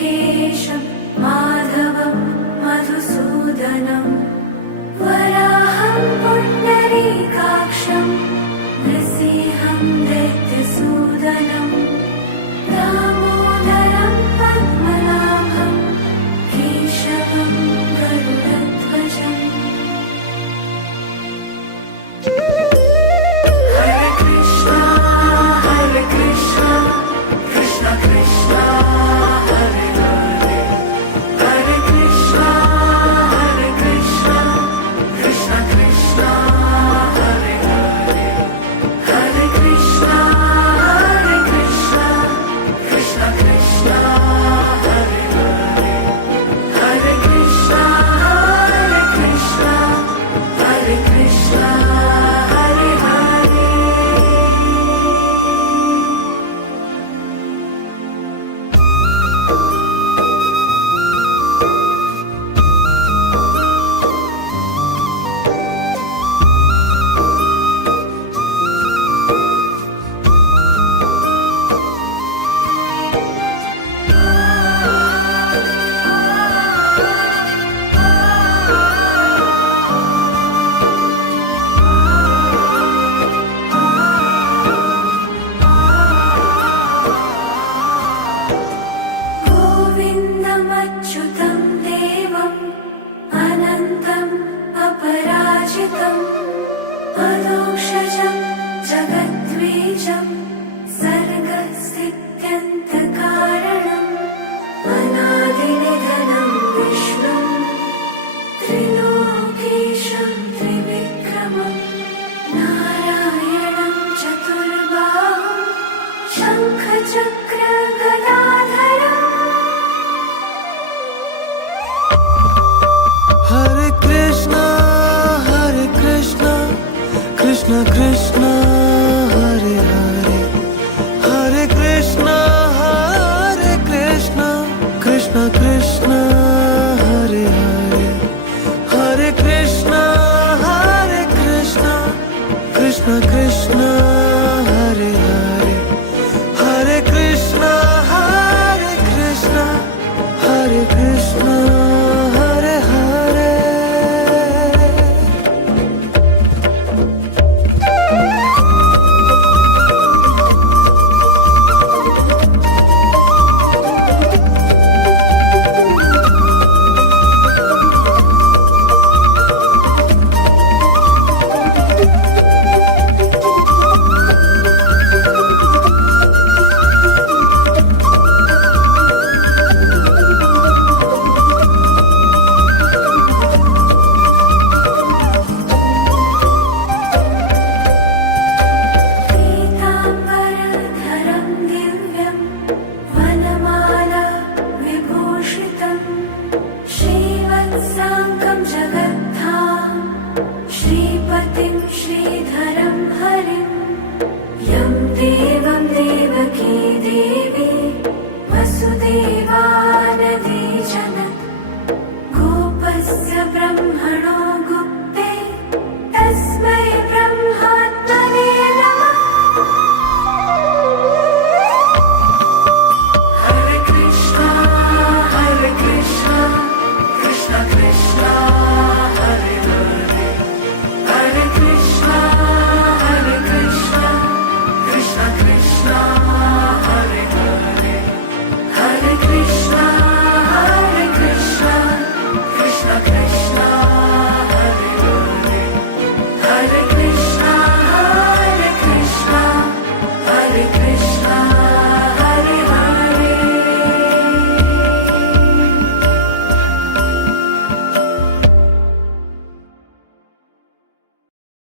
ऋषिकेशं माधवं मधुसूदनं वराहं पुण्डरीकाक्षं नृसिंहं दैत्यसूदनं दामोदरं पद्मनाभं केशवं गरुडध्वजम्। अदोक्षजं जगद्वीजं सर्गस्थित्यन्तकारणम् अनादिनिधनं विष्णुं त्रिलोकेशं त्रिविक्रमं नारायणं चतुर्बाहुं शङ्खचक्रगदाधरम्। हरे कृष्णा कृष्ण कृष्ण हरे हरे, हरे कृष्ण कृष्ण कृष्ण हरे हरे, हरे कृष्ण कृष्ण कृष्ण हरे हरे, हरे कृष्ण हरे कृष्ण हरे हरे। श्रीपतिं श्रीधरं हरिं यं देवं देवकी देवी वसुदेवानदी जनत् गोपस्य ब्रह्मणो गुप्ते तस्मै